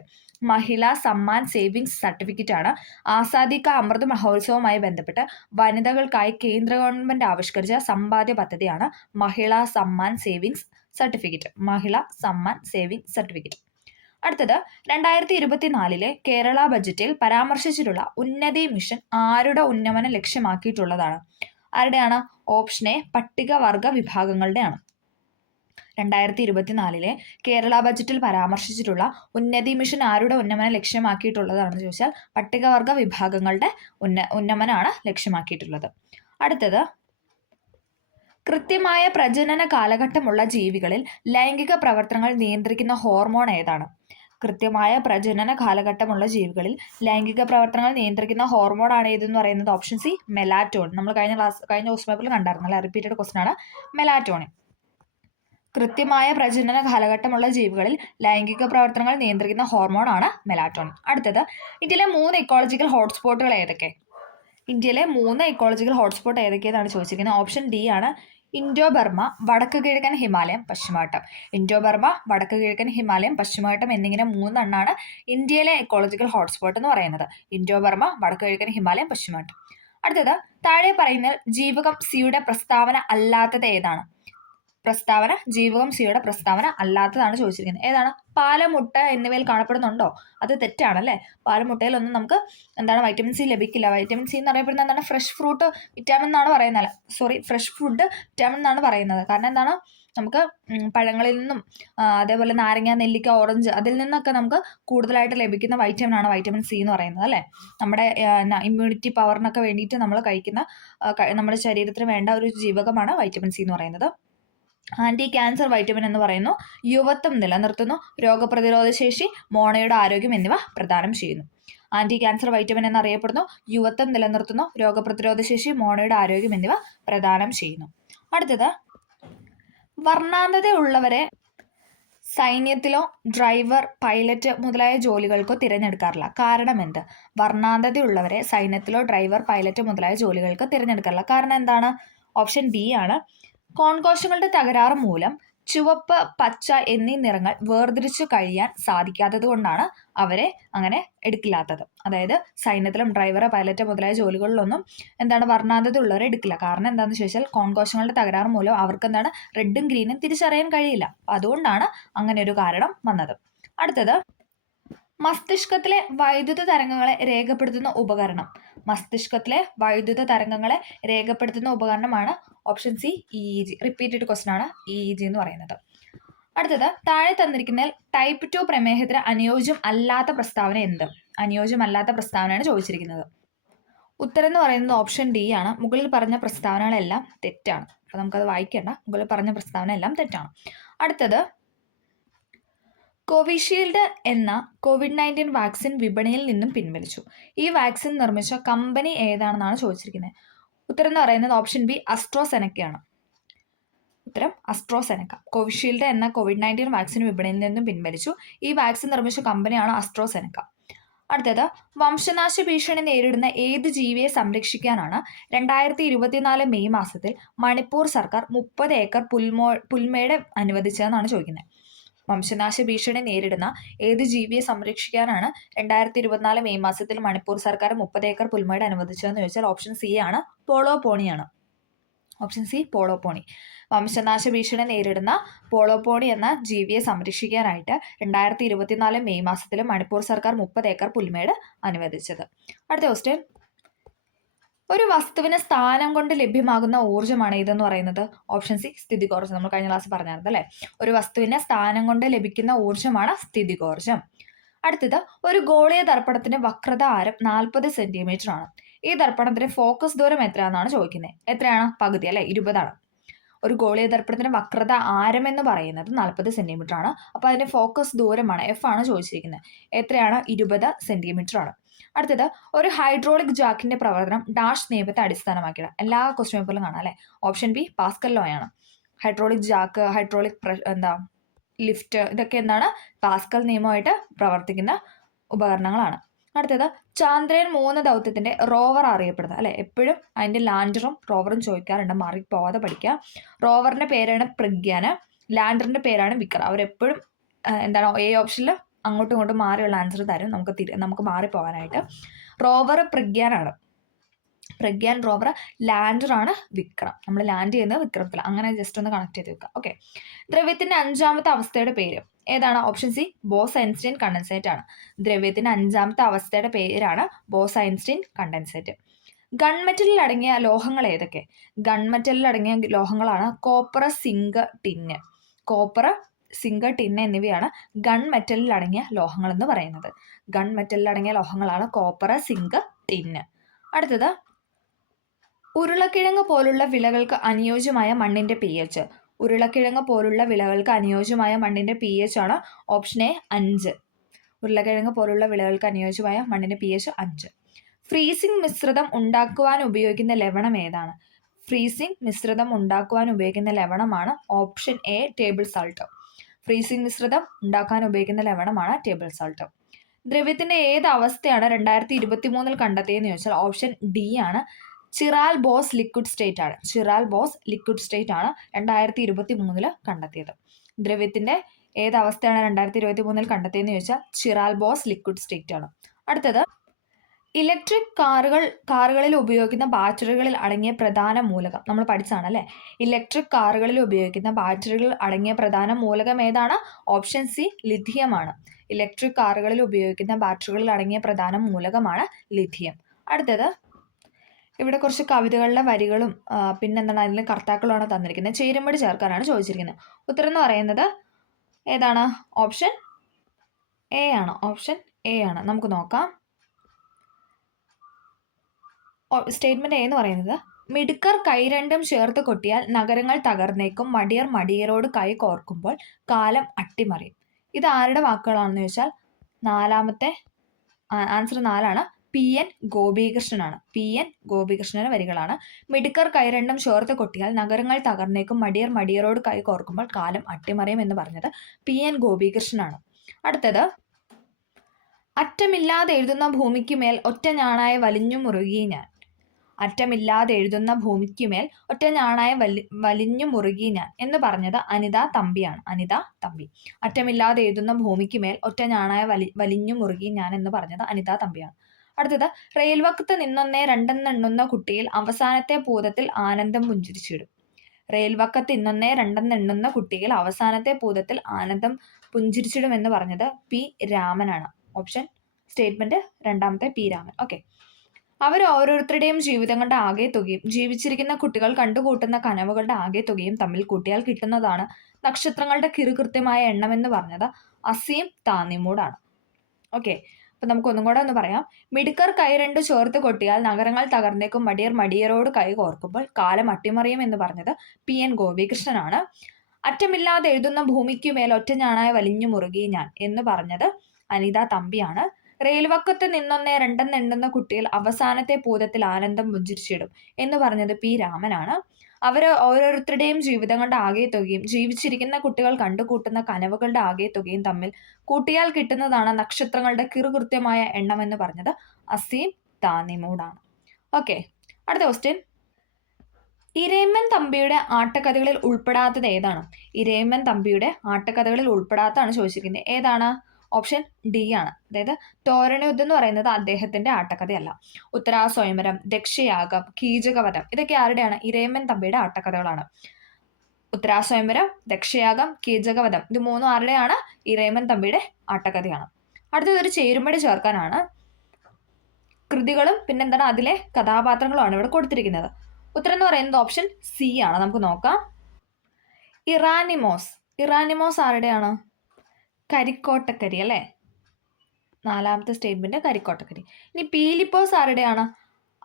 മഹിള സമ്മാൻ സേവിങ്സ് സർട്ടിഫിക്കറ്റ് ആണ് ആസാദി കാ അമൃത മഹോത്സവവുമായി ബന്ധപ്പെട്ട് വനിതകൾക്കായി കേന്ദ്ര ഗവൺമെന്റ് ആവിഷ്കരിച്ച സമ്പാദ്യ പദ്ധതിയാണ് മഹിള സമ്മാൻ സേവിങ്സ് സർട്ടിഫിക്കറ്റ്. മഹിള സമ്മാൻ സേവിങ്സ് സർട്ടിഫിക്കറ്റ്. അടുത്തത്, 2024 കേരള ബജറ്റിൽ പരാമർശിച്ചിട്ടുള്ള ഉന്നതി മിഷൻ ആരുടെ ഉന്നമനം ലക്ഷ്യമാക്കിയിട്ടുള്ളതാണ്? ആരുടെയാണ്? ഓപ്ഷൻ എ പട്ടികവർഗ വിഭാഗങ്ങളുടെയാണ്. 2024 കേരള ബജറ്റിൽ പരാമർശിച്ചിട്ടുള്ള ഉന്നതി മിഷൻ ആരുടെ ഉന്നമനം ലക്ഷ്യമാക്കിയിട്ടുള്ളതാണെന്ന് ചോദിച്ചാൽ പട്ടികവർഗ വിഭാഗങ്ങളുടെ ഉന്നമനമാണ് ലക്ഷ്യമാക്കിയിട്ടുള്ളത്. അടുത്തത്, കൃത്യമായ പ്രജനന കാലഘട്ടമുള്ള ജീവികളിൽ ലൈംഗിക പ്രവർത്തനങ്ങൾ നിയന്ത്രിക്കുന്ന ഹോർമോൺ ഏതാണ്? കൃത്യമായ പ്രജനന കാലഘട്ടമുള്ള ജീവികളിൽ ലൈംഗിക പ്രവർത്തനങ്ങൾ നിയന്ത്രിക്കുന്ന ഹോർമോൺ ആണ് ഏതെന്ന് പറയുന്നത് ഓപ്ഷൻ സി മെലാറ്റോണിൻ. നമ്മൾ കഴിഞ്ഞ ക്വസ്റ്റ്യൻ പേപ്പറിൽ കണ്ടായിരുന്നല്ലേ, റിപ്പീറ്റഡ് ക്വസ്റ്റ്യൻ ആണ് മെലാറ്റോണിൻ. കൃത്യമായ പ്രജനന കാലഘട്ടമുള്ള ജീവികളിൽ ലൈംഗിക പ്രവർത്തനങ്ങൾ നിയന്ത്രിക്കുന്ന ഹോർമോൺ ആണ് മെലാറ്റോണിൻ. അടുത്തത്, ഇന്ത്യയിലെ 3 ഇക്കോളജിക്കൽ ഹോട്ട്സ്പോട്ടുകൾ ഏതൊക്കെ? ഇന്ത്യയിലെ 3 ഇക്കോളജിക്കൽ ഹോട്ട്സ്പോട്ട് ഏതൊക്കെയാണ് ചോദിച്ചിരിക്കുന്നത്? ഓപ്ഷൻ ഡി ആണ്, ഇൻഡോ ബർമ, വടക്ക് കിഴക്കൻ ഹിമാലയം, പശ്ചിമഘട്ടം. ഇൻഡോ ബർമ, വടക്ക് കിഴക്കൻ ഹിമാലയം, പശ്ചിമഘട്ടം എന്നിങ്ങനെ 3 എണ്ണമാണ് ഇന്ത്യയിലെ ഇക്കോളജിക്കൽ ഹോട്ട്സ്പോട്ട് എന്ന് പറയുന്നത്. ഇൻഡോ ബർമ, വടക്ക് കിഴക്കൻ ഹിമാലയം, പശ്ചിമഘട്ടം. അടുത്തത്, താഴെ പറയുന്ന ജീവകം സിയുടെ പ്രസ്താവന അല്ലാത്തത് ഏതാണ്? ജീവകം സിയുടെ പ്രസ്താവന അല്ലാത്തതാണ് ചോദിച്ചിരിക്കുന്നത്. ഏതാണ്? പാല്, മുട്ട എന്നിവയിൽ കാണപ്പെടുന്നുണ്ടോ? അത് തെറ്റാണല്ലേ. പാല്, മുട്ടയിലൊന്നും നമുക്ക് വൈറ്റമിൻ സി ലഭിക്കില്ല. വൈറ്റമിൻ സി എന്ന് അറിയപ്പെടുന്നത് എന്താണ്? ഫ്രഷ് ഫ്രൂട്ട് വിറ്റാമിൻ എന്നാണ് പറയുന്നത്. ഫ്രഷ് ഫുഡ് വിറ്റാമിൻ എന്നാണ് പറയുന്നത്. കാരണം എന്താണ്? നമുക്ക് പഴങ്ങളിൽ നിന്നും അതേപോലെ നാരങ്ങ, നെല്ലിക്ക, ഓറഞ്ച് അതിൽ നിന്നൊക്കെ നമുക്ക് കൂടുതലായിട്ട് ലഭിക്കുന്ന വൈറ്റമിൻ ആണ് വൈറ്റമിൻ സി എന്ന് പറയുന്നത് അല്ലേ. നമ്മുടെ ഇമ്മ്യൂണിറ്റി പവറിനൊക്കെ വേണ്ടിയിട്ട് നമ്മൾ കഴിക്കുന്ന നമ്മുടെ ശരീരത്തിന് വേണ്ട ഒരു ജീവകമാണ് വൈറ്റമിൻ സി എന്ന് പറയുന്നത്. ആൻറ്റി ക്യാൻസർ വൈറ്റമിൻ എന്ന് പറയുന്നു. യുവത്വം നിലനിർത്തുന്നു, രോഗപ്രതിരോധ ശേഷി, മോണയുടെ ആരോഗ്യം എന്നിവ പ്രദാനം ചെയ്യുന്നു. ആൻറ്റി ക്യാൻസർ വൈറ്റമിൻ എന്നറിയപ്പെടുന്നു, യുവത്വം നിലനിർത്തുന്നു, രോഗപ്രതിരോധ ശേഷി, മോണയുടെ ആരോഗ്യം എന്നിവ പ്രദാനം ചെയ്യുന്നു. അടുത്തത്, വർണ്ണാന്ധതയുള്ളവരെ സൈന്യത്തിലോ ഡ്രൈവർ, പൈലറ്റ് മുതലായ ജോലികൾക്കോ തിരഞ്ഞെടുക്കാറില്ല. കാരണം എന്ത്? വർണ്ണാന്ധതയുള്ളവരെ സൈന്യത്തിലോ ഡ്രൈവർ, പൈലറ്റ് മുതലായ ജോലികൾക്ക് തിരഞ്ഞെടുക്കാറില്ല. കാരണം എന്താണ്? ഓപ്ഷൻ ബി ആണ്, കോൺകോശങ്ങളുടെ തകരാറ് മൂലം ചുവപ്പ്, പച്ച എന്നീ നിറങ്ങൾ വേർതിരിച്ചു കഴിയാൻ സാധിക്കാത്തത് കൊണ്ടാണ് അവരെ അങ്ങനെ എടുക്കില്ലാത്തത്. അതായത് സൈന്യത്തിലും ഡ്രൈവർ, പൈലറ്റ് മുതലായ ജോലികളിലൊന്നും വർണ്ണാന്ധത ഉള്ളവരെ എടുക്കില്ല. കാരണം എന്താണെന്ന് ചോദിച്ചാൽ കോൺകോശങ്ങളുടെ തകരാറ് മൂലം അവർക്ക് റെഡും ഗ്രീനും തിരിച്ചറിയാൻ കഴിയില്ല. അതുകൊണ്ടാണ് അങ്ങനെ ഒരു കാരണം വന്നത്. അടുത്തത്, മസ്തിഷ്കത്തിലെ വൈദ്യുത തരംഗങ്ങളെ രേഖപ്പെടുത്തുന്ന ഉപകരണം. മസ്തിഷ്കത്തിലെ വൈദ്യുത തരംഗങ്ങളെ രേഖപ്പെടുത്തുന്ന ഉപകരണമാണ് option C EEG. Repeated question ആണ് EEG എന്ന് പറയുന്നത്. അടുത്തത്, താഴെ തന്നിരിക്കുന്നതിൽ ടൈപ്പ് 2 പ്രമേഹത്തിന് അനുയോജ്യം അല്ലാത്ത പ്രസ്താവന എന്ത്? അനുയോജ്യമല്ലാത്ത പ്രസ്താവനയാണ് ചോദിച്ചിരിക്കുന്നത്. ഉത്തരം എന്ന് പറയുന്നത് ഓപ്ഷൻ ഡി ആണ്. മുകളിൽ പറഞ്ഞ പ്രസ്താവനകളെല്ലാം തെറ്റാണ്. അപ്പോൾ നമുക്കത് വായിക്കേണ്ട. മുകളിൽ പറഞ്ഞ പ്രസ്താവന എല്ലാം തെറ്റാണ്. അടുത്തത്, കോവിഷീൽഡ് എന്ന COVID-19 വാക്സിൻ വിപണിയിൽ നിന്നും പിൻവലിച്ചു. ഈ വാക്സിൻ നിർമ്മിച്ച കമ്പനി ഏതാണെന്നാണ് ചോദിച്ചിരിക്കുന്നത്. ഉത്തരം എന്ന് പറയുന്നത് ഓപ്ഷൻ ബി അസ്ട്രോസെനക്കയാണ്. ഉത്തരം അസ്ട്രോസെനക്ക. കോവിഷീൽഡ് എന്ന COVID-19 വാക്സിൻ വിപണിയിൽ നിന്നും പിൻവലിച്ചു. ഈ വാക്സിൻ നിർമ്മിച്ച കമ്പനിയാണ് അസ്ട്രോസെനക്ക. അടുത്തത്, വംശനാശ ഭീഷണി നേരിടുന്ന ഏത് ജീവിയെ സംരക്ഷിക്കാനാണ് 2024 മെയ് മാസത്തിൽ മണിപ്പൂർ സർക്കാർ 30 ഏക്കർ പുൽമേട് അനുവദിച്ചതെന്നാണ് ചോദിക്കുന്നത്. വംശനാശ ഭീഷണി നേരിടുന്ന ഏത് ജീവിയെ സംരക്ഷിക്കാനാണ് 2024 മെയ് മാസത്തിൽ മണിപ്പൂർ സർക്കാർ 30 ഏക്കർ പുൽമേട് അനുവദിച്ചതെന്ന് ചോദിച്ചാൽ ഓപ്ഷൻ സി ആണ്, പോളോ പോണിയാണ്. Option C polo pony. വംശനാശ ഭീഷണി നേരിടുന്ന പോളോ പോണി എന്ന ജീവിയെ സംരക്ഷിക്കാനായിട്ട് 2024 മെയ് മാസത്തിൽ മണിപ്പൂർ സർക്കാർ 30 ഏക്കർ പുൽമേട് അനുവദിച്ചത്. അടുത്ത ക്വസ്റ്റ്യൻ, ഒരു വസ്തുവിന് സ്ഥാനം കൊണ്ട് ലഭ്യമാകുന്ന ഊർജ്ജമാണ് ഇതെന്ന് പറയുന്നത്. ഓപ്ഷൻ സി സ്ഥിതികോർജ്ജം. നമ്മൾ കഴിഞ്ഞ ക്ലാസ് പറഞ്ഞായിരുന്നു അല്ലേ. ഒരു വസ്തുവിന് സ്ഥാനം കൊണ്ട് ലഭിക്കുന്ന ഊർജ്ജമാണ് സ്ഥിതികോർജ്ജം. അടുത്തത്, ഒരു ഗോളീയ ദർപ്പണത്തിന്റെ വക്രത ആരം 40 സെന്റിമീറ്റർ ആണ്. ഈ ദർപ്പണത്തിന്റെ ഫോക്കസ് ദൂരം എത്രയാണെന്നാണ് ചോദിക്കുന്നത്. എത്രയാണ്? പകുതി അല്ലെ, 20 ആണ്. ഒരു ഗോളീയ ദർപ്പണത്തിന്റെ വക്രത ആരം എന്ന് പറയുന്നത് 40 സെന്റിമീറ്റർ ആണ്. അപ്പോൾ അതിന്റെ ഫോക്കസ് ദൂരമാണ് F ആണ് ചോദിച്ചിരിക്കുന്നത്. എത്രയാണ്? 20 സെന്റിമീറ്റർ ആണ്. അടുത്തത്, ഒരു ഹൈഡ്രോളിക് ജാക്കിന്റെ പ്രവർത്തനം ഡാഷ് നിയമത്തെ അടിസ്ഥാനമാക്കിയാണ്. എല്ലാ ക്വസ്റ്റ്യൻ പേപ്പറിലും കാണാം അല്ലെ. ഓപ്ഷൻ ബി പാസ്കൽ ലോ ആണ്. ഹൈഡ്രോളിക് ജാക്ക്, ഹൈഡ്രോളിക് ലിഫ്റ്റ്, ഇതൊക്കെ എന്താണ്? പാസ്കൽ നിയമമായിട്ട് പ്രവർത്തിക്കുന്ന ഉപകരണങ്ങളാണ്. അടുത്തത്, ചാന്ദ്രയാൻ 3 ദൗത്യത്തിന്റെ റോവർ അറിയപ്പെടുന്നത് അല്ലെ. എപ്പോഴും അതിന്റെ ലാൻഡറും റോവറും ചോദിക്കാറുണ്ട്, മാറിപ്പോവാതെ പഠിക്കുക. റോവറിന്റെ പേരാണ് പ്രഗ്യാന്, ലാൻഡറിന്റെ പേരാണ് വിക്രം. അവരെപ്പോഴും എന്താണ് എ ഓപ്ഷനിൽ അങ്ങോട്ടും ഇങ്ങോട്ടും മാറിയുള്ള ആൻസർ തരും നമുക്ക് മാറിപ്പോകാനായിട്ട്. റോവർ പ്രഗ്യാനാണ്. പ്രഗ്യാൻ റോവർ, ലാൻഡറാണ് വിക്രം. നമ്മൾ ലാൻഡ് ചെയ്യുന്നത് വിക്രമത്തിൽ. അങ്ങനെ ജസ്റ്റ് ഒന്ന് കണക്ട് ചെയ്ത് വെക്കുക. ഓക്കെ. ദ്രവ്യത്തിന്റെ 5ാമത്തെ അവസ്ഥയുടെ പേര് ഏതാണ്? ഓപ്ഷൻ സി ബോസ്-ഐൻസ്റ്റീൻ കണ്ടൻസേറ്റ് ആണ്. ദ്രവ്യത്തിന്റെ 5ാമത്തെ അവസ്ഥയുടെ പേരാണ് ബോസ്-ഐൻസ്റ്റീൻ കണ്ടൻസേറ്റ്. ഗൺമെറ്റലിൽ അടങ്ങിയ ലോഹങ്ങൾ ഏതൊക്കെ? ഗൺമെറ്റലിൽ അടങ്ങിയ ലോഹങ്ങളാണ് copper, zinc, tin. Copper, zinc, tin എന്നിവയാണ് ഗൺമെറ്റലിൽ അടങ്ങിയ ലോഹങ്ങൾ എന്ന് പറയുന്നത്. ഗൺമെറ്റലിൽ അടങ്ങിയ ലോഹങ്ങളാണ് കോപ്പർ, സിങ്ക്, ടിന്ന്. അടുത്തത്, ഉരുളക്കിഴങ്ങ് പോലുള്ള വിളകൾക്ക് അനുയോജ്യമായ മണ്ണിന്റെ pH. ഉരുളക്കിഴങ്ങ് പോലുള്ള വിളകൾക്ക് അനുയോജ്യമായ മണ്ണിന്റെ pH ആണ് ഓപ്ഷൻ എ 5. ഉരുളക്കിഴങ്ങ് പോലുള്ള വിളകൾക്ക് അനുയോജ്യമായ മണ്ണിന്റെ pH 5. ഫ്രീസിംഗ് മിശ്രിതം ഉപയോഗിക്കുന്ന ലവണം ഏതാണ്? ഫ്രീസിംഗ് മിശ്രിതം ഉപയോഗിക്കുന്ന ലവണമാണ് option A table salt. Freezing മിശ്രിതം ഉപയോഗിക്കുന്ന ലവണമാണ് ടേബിൾ സാൾട്ട്. ദ്രവ്യത്തിന്റെ ഏത് അവസ്ഥയാണ് 2023 കണ്ടെത്തിയെന്ന് ചോദിച്ചാൽ ഓപ്ഷൻ ഡി ആണ്, ചിറാൽ ബോസ് ലിക്വിഡ് സ്റ്റേറ്റ് ആണ്. ചിറാൽ ബോസ് ലിക്വിഡ് സ്റ്റേറ്റ് ആണ് 2023 കണ്ടെത്തിയത്. ദ്രവ്യത്തിന്റെ ഏത് അവസ്ഥയാണ് 2023 കണ്ടെത്തിയെന്ന് ചോദിച്ചാൽ ചിറാൽ ബോസ് ലിക്വിഡ് സ്റ്റേറ്റ് ആണ്. അടുത്തത്, ഇലക്ട്രിക് കാറുകളിൽ ഉപയോഗിക്കുന്ന ബാറ്ററികളിൽ അടങ്ങിയ പ്രധാന മൂലകം. നമ്മൾ പഠിച്ചതാണ് അല്ലേ. ഇലക്ട്രിക് കാറുകളിൽ ഉപയോഗിക്കുന്ന ബാറ്ററികളിൽ അടങ്ങിയ പ്രധാന മൂലകം ഏതാണ്? ഓപ്ഷൻ സി ലിഥിയം ആണ്. ഇലക്ട്രിക് കാറുകളിൽ ഉപയോഗിക്കുന്ന ബാറ്ററികളിൽ അടങ്ങിയ പ്രധാന മൂലകമാണ് ലിഥിയം. അടുത്തത്, ഇവിടെ കുറച്ച് കവിതകളുടെ വരികളും പിന്നെന്താണ് അതിലെ കർത്താക്കളുമാണ് തന്നിരിക്കുന്നത്. ചേരുംപടി ചേർക്കാനാണ് ചോദിച്ചിരിക്കുന്നത്. ഉത്തരം എന്ന് പറയുന്നത് ഏതാണ്? ഓപ്ഷൻ എ ആണ്. ഓപ്ഷൻ എ ആണ്. നമുക്ക് നോക്കാം. സ്റ്റേറ്റ്മെന്റ് എ എന്ന് പറയുന്നത്, മിടുക്കർ കൈ രണ്ടും ചേർത്ത് കൊട്ടിയാൽ നഗരങ്ങൾ തകർന്നേക്കും, മടിയർ മടിയരോട് കൈ കോർക്കുമ്പോൾ കാലം അട്ടിമറിയും. ഇത് ആരുടെ വാക്കുകളാണെന്ന് ചോദിച്ചാൽ ആൻസർ 4ആണ്. PN ഗോപികൃഷ്ണനാണ്. PN ഗോപികൃഷ്ണന്റെ വരികളാണ്. മിടുക്കർ കൈ രണ്ടും ചേർത്ത് കൊട്ടിയാൽ നഗരങ്ങൾ തകർന്നേക്കും, മടിയർ മടിയരോട് കൈ കോർക്കുമ്പോൾ കാലം അട്ടിമറിയും എന്ന് പറഞ്ഞത് PN ഗോപികൃഷ്ണനാണ്. അടുത്തത്, അറ്റമില്ലാതെ എഴുതുന്ന ഭൂമിക്കുമേൽ ഒറ്റ ഞാണായ വലിഞ്ഞു മുറുകി ഞാൻ. അറ്റമില്ലാതെ എഴുതുന്ന ഭൂമിക്കുമേൽ ഒറ്റ ഞാണായ വലിഞ്ഞു മുറുകി ഞാൻ എന്ന് പറഞ്ഞത് അനിത തമ്പിയാണ്. അനിത തമ്പി. അറ്റമില്ലാതെ എഴുതുന്ന ഭൂമിക്കുമേൽ ഒറ്റ ഞാണായ വലിഞ്ഞു മുറുകി ഞാൻ എന്ന് പറഞ്ഞത് അനിത തമ്പിയാണ്. അടുത്തത്, റെയിൽവക്കത്ത് നിന്നൊന്നേ രണ്ടെണ്ണെണ്ണുന്ന കുട്ടിയിൽ അവസാനത്തെ പൂതത്തിൽ ആനന്ദം പുഞ്ചിരിച്ചിടും. റെയിൽവക്കത്ത് ഇന്നൊന്നേ രണ്ടെണ്ണെണ്ണുന്ന കുട്ടിയിൽ അവസാനത്തെ പൂതത്തിൽ ആനന്ദം പുഞ്ചിരിച്ചിടും എന്ന് പറഞ്ഞത് P രാമനാണ്. ഓപ്ഷൻ സ്റ്റേറ്റ്മെന്റ് രണ്ടാമത്തെ പി രാമൻ. ഓക്കെ. അവർ ഓരോരുത്തരുടെയും ജീവിതങ്ങളുടെ ആകെ തുകയും ജീവിച്ചിരിക്കുന്ന കുട്ടികൾ കണ്ടുകൂട്ടുന്ന കനവുകളുടെ ആകെ തുകയും തമ്മിൽ കൂട്ടിയാൽ കിട്ടുന്നതാണ് നക്ഷത്രങ്ങളുടെ കിറുകൃത്യമായ എണ്ണമെന്ന് പറഞ്ഞത് അസീം താന്നിമൂടാണ്. ഓക്കെ. അപ്പൊ നമുക്കൊന്നും കൂടെ ഒന്ന് പറയാം. മിടുക്കർ കൈ രണ്ടു ചേർത്ത് കൊട്ടിയാൽ നഗരങ്ങൾ തകർന്നേക്കും, മടിയർ മടിയരോട് കൈ കോർക്കുമ്പോൾ കാലം അട്ടിമറിയും എന്ന് പറഞ്ഞത് PN ഗോപികൃഷ്ണനാണ്. അറ്റമില്ലാതെ എഴുതുന്ന ഭൂമിക്കുമേൽ ഒറ്റ ഞാനായി വലിഞ്ഞു മുറുകി ഞാൻ എന്ന് പറഞ്ഞത് അനിത തമ്പിയാണ്. റെയിൽവക്കത്ത് നിന്നൊന്നേ രണ്ടെന്നെണ്ണുന്ന കുട്ടികൾ അവസാനത്തെ പൂതത്തിൽ ആനന്ദം പുഞ്ചിരിച്ചിടും എന്ന് പറഞ്ഞത് പി രാമനാണ്. അവർ ഓരോരുത്തരുടെയും ജീവിതങ്ങളുടെ ആകെ തുകയും ജീവിച്ചിരിക്കുന്ന കുട്ടികൾ കണ്ടുകൂട്ടുന്ന കനവുകളുടെ ആകെ തുകയും തമ്മിൽ കൂട്ടിയാൽ കിട്ടുന്നതാണ് നക്ഷത്രങ്ങളുടെ കിറുകൃത്യമായ എണ്ണം എന്ന് പറഞ്ഞത് അസീം താന്നിമൂടാണ്. ഓക്കെ. അടുത്ത ക്വസ്റ്റ്യൻ, ഇരയിമ്മൻ തമ്പിയുടെ ആട്ടക്കഥകളിൽ ഉൾപ്പെടാത്തത് ഏതാണ്? ഇരയിമ്മൻ തമ്പിയുടെ ആട്ടക്കഥകളിൽ ഉൾപ്പെടാത്തതാണ് ചോദിച്ചിരിക്കുന്നത്. ഏതാണ്? ഓപ്ഷൻ ഡി ആണ്. അതായത് തോരണയുദ്ധം എന്ന് പറയുന്നത് അദ്ദേഹത്തിന്റെ ആട്ടക്കഥയല്ല. ഉത്തരാസ്വയംവരം, ദക്ഷയാഗം, കീചകവധം ഇതൊക്കെ ആരുടെയാണ്? ഇരയിമ്മൻ തമ്പിയുടെ ആട്ടക്കഥകളാണ്. ഉത്തരാസ്വയംവരം, ദക്ഷയാഗം, കീചകവധം ഇത് മൂന്നും ആരുടെയാണ്? ഇരയിമ്മൻ തമ്പിയുടെ ആട്ടക്കഥയാണ്. അടുത്തത് ഒരു ചേരുമ്പടി ചേർക്കാനാണ്. കൃതികളും പിന്നെന്താണ് അതിലെ കഥാപാത്രങ്ങളുമാണ് ഇവിടെ കൊടുത്തിരിക്കുന്നത്. ഉത്തരം എന്ന് പറയുന്നത് ഓപ്ഷൻ സി ആണ്. നമുക്ക് നോക്കാം. ഇറാനിമോസ്. ഇറാനിമോസ് ആരുടെയാണ്? കരിക്കോട്ടക്കരി അല്ലേ? നാലാമത്തെ സ്റ്റേറ്റ്മെന്റ് കരിക്കോട്ടക്കരി. ഇനി പീലിപ്പോസ് ആരുടെയാണ്?